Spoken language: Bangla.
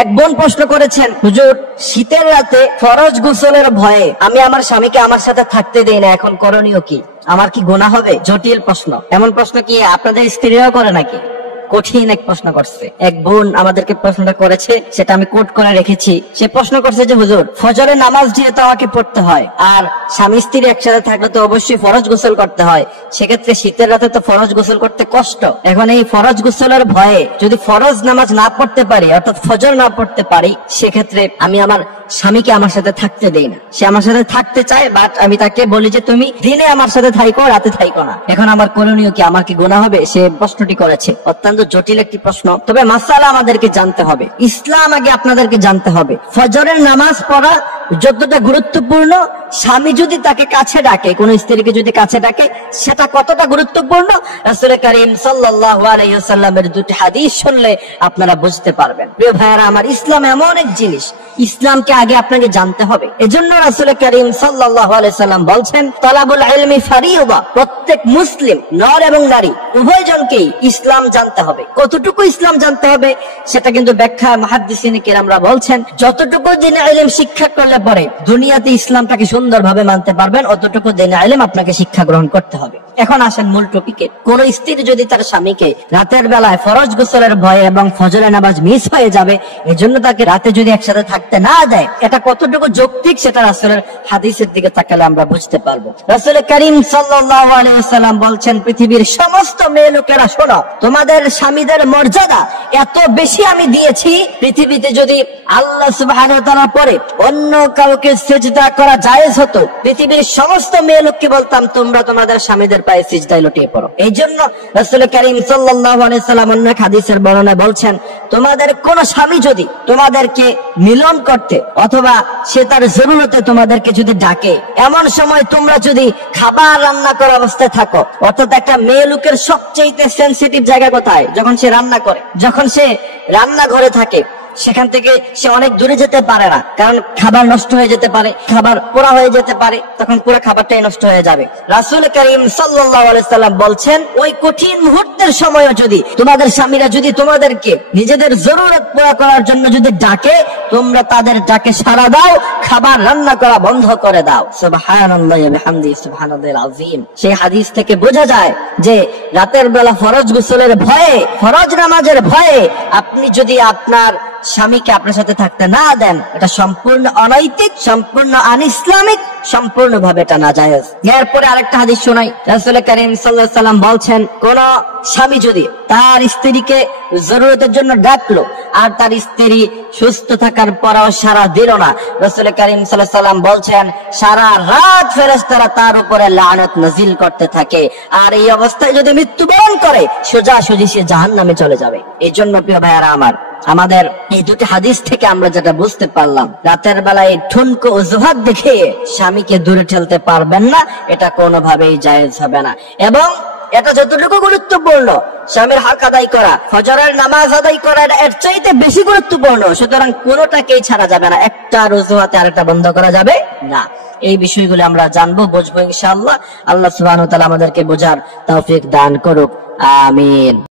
এক বোন প্রশ্ন করেছেন, হুজুর শীতের রাতে ফরজ গোসলের ভয়ে আমি আমার স্বামীকে আমার সাথে থাকতে দেই না, এখন করণীয় কি? আমার কি গুনাহ হবে? জটিল প্রশ্ন। এমন প্রশ্ন কি আপনাদের স্ত্রীরাও করে নাকি? কঠিন এক প্রশ্ন করছে এক বোন, আমাদেরকে প্রশ্নটা করেছে, সেটা আমি কোট করে রেখেছি। সে প্রশ্ন করছে যে হুজুর ফজরের নামাজ যেহেতু আমাকে পড়তে হয়, আর স্বামী স্ত্রী একসাথে থাকলে তো অবশ্যই ফরজ গোসল করতে হয়, সেক্ষেত্রে শীতের রাতে তো ফরজ গোসল করতে কষ্ট। এখন এই ফরজ গোসলের ভয়ে যদি ফরজ নামাজ না পড়তে পারি, অর্থাৎ ফজর না পড়তে পারি, সেক্ষেত্রে আমি আমার স্বামীকে আমার সাথে থাকতে দেই না। সে আমার সাথে থাকতে চায়, বাট আমি তাকে বলি যে তুমি দিনে আমার সাথে থাইকো, রাতে থাইকো না। এখন আমার করণীয় কি? আমার কি গুনাহ হবে? সে প্রশ্নটি করেছে। অত্যন্ত জটিল একটি প্রশ্ন, তবে মাসালা আমাদেরকে জানতে হবে। ইসলাম আগে আপনাদেরকে জানতে হবে। ফজরের নামাজ পড়া যতটা গুরুত্বপূর্ণ, স্বামী যদি তাকে কাছে ডাকে, কোন স্ত্রীকে যদি কাছে ডাকে, সেটা কতটা গুরুত্বপূর্ণ রাসূল করিম সাল্লাল্লাহু আলাইহি ওয়াসাল্লামের দুটি হাদিস শুনলে আপনারা বুঝতে পারবেন। প্রিয় ভাইরা আমার, ইসলাম এমন এক জিনিস, ইসলামকে আগে আপনাকে জানতে হবে। এজন্য রাসূল করিম সাল্লাল্লাহু আলাইহি সাল্লাম বলছেন, তালাবুল ইলমি ফারিয়্যা। প্রত্যেক মুসলিম নর এবং নারী উভয়জনকেই ইসলাম জানতে হবে। কতটুকু ইসলাম জানতে হবে সেটা কিন্তু ব্যাখ্যা মুহাদ্দিসিন কিরামরা বলছেন, যতটুকু দ্বীনে ইলম শিক্ষা করলে পরে দুনিয়াতে ইসলামটাকে সুন্দরভাবে মানতে পারবেন, অতটুকু দ্বীনে ইলম আপনাকে শিক্ষা গ্রহণ করতে হবে। এখন আসেন মূল টপিকে। কোন স্ত্রী যদি তার স্বামীকে রাতের বেলায় ফরজ গোসলের ভয়ে এবং ফজরের নামাজ মিস হয়ে যাবে এজন্য তাকে রাতে যদি একসাথে থাকতে না দেয়, এটা কতটুকু যৌক্তিক সেটা রাসূলের হাদিসের দিকে তাকালে আমরা বুঝতে পারবো। রাসূল করিম সাল্লাল্লাহু আলাইহি ওয়াসাল্লাম বলছেন, পৃথিবীর সমস্ত মেয়ে লোকেরা শোনো, তোমাদের স্বামীদের মর্যাদা এত বেশি আমি দিয়েছি, পৃথিবীতে যদি আল্লাহ সুবহানাহু ওয়া তাআলার পরে অন্য কাউকে সিজদা করা জায়েজ হতো, পৃথিবীর সমস্ত মেয়ে লোককে বলতাম তোমরা তোমাদের স্বামীদের পায়ে সিজদায় লুটিয়ে পড়ো। এই জন্য রাসূল করিম সাল্লাল্লাহু আলাইহি ওয়াসাল্লাম অন্য হাদিসের বর্ণনায় বলছেন, তোমাদের কোন স্বামী যদি তোমাদেরকে মিলন করতে অথবা সে তার জরুরতে তোমাদেরকে যদি ডাকে, এমন সময় তোমরা যদি খাবার রান্না করা অবস্থায় থাকো, অর্থাৎ একটা মেয়ে লোকের সবচেয়ে সেনসিটিভ জায়গা কোথায়? যখন সে রান্না করে, যখন সে রান্নাঘরে থাকে, সেখান থেকে সে অনেক দূরে যেতে পারে না, কারণ খাবার নষ্ট হয়ে যেতে পারে, খাবার পোড়া হয়ে যেতে পারে, তখন পুরো খাবারটাই নষ্ট হয়ে যাবে। রাসূল করিম সাল্লাল্লাহু আলাইহি সাল্লাম বলছেন, ওই কঠিন মুহূর্তের সময়ও যদি তোমাদের স্বামীরা যদি তোমাদেরকে নিজেদের জরুরত পুরা করার জন্য যদি ডাকে, তোমরা তাদের ডাকে সাড়া দাও, খাবার রান্না করা বন্ধ করে দাও। সুবহানাল্লাহি ওয়া বিহামদিহি সুবহানাল্লাহিল আযীম। সেই হাদিস থেকে বোঝা যায় যে রাতের বেলা ফরজ গোসলের ভয়ে, ফরজ নামাজের ভয়ে আপনি যদি আপনার স্বামীকে আপনার সাথে থাকতে না দেন, এটা সম্পূর্ণ অনৈতিক, সম্পূর্ণ আনইসলামিক, সম্পূর্ণভাবে এটা নাজায়েজ। এরপরে আরেকটা হাদিস শোনাই। রাসূল করিম সাল্লাল্লাহু আলাইহি সাল্লাম বলছেন, কোন স্বামী যদি তার স্ত্রীকে জরুরতের জন্য ডাকলো আর তার স্ত্রী সুস্থ থাকার পরেও সাড়া দিল না, রাসূল করিম সাল্লাল্লাহু আলাইহি সাল্লাম বলছেন সারা রাত ফেরেশতারা তার উপরে লানত নাজিল করতে থাকে, আর এই অবস্থায় যদি মৃত্যুবরণ করে সোজাসুজি সে জাহান্নামে চলে যাবে। এই জন্য প্রিয় ভাইয়ারা আমার, আমাদের এই দুটি হাদিস থেকে আমরা যেটা বুঝতে পারলাম, রাতের বেলায় ঠুনকো অজুহাত দেখে স্বামীকে দূরে ঠেলতে পারবেন না, এটা কোনোভাবেই জায়েজ হবে না। এবং এটা যতটুকু গুরুত্বপূর্ণ স্বামীর হক আদায় করা, ফজরের নামাজ আদায় করা, এটা এর চাইতে বেশি গুরুত্বপূর্ণ। সুতরাং কোনোটাকেই ছাড়া যাবে না, একটা অজুহাতে আরেকটা বন্ধ করা যাবে না। এই বিষয়গুলো আমরা জানবো, বুঝবো ইনশাআল্লাহ। আল্লাহ সুবহানাহু ওয়া তাআলা আমাদেরকে বোঝার তৌফিক দান করুক, আমিন।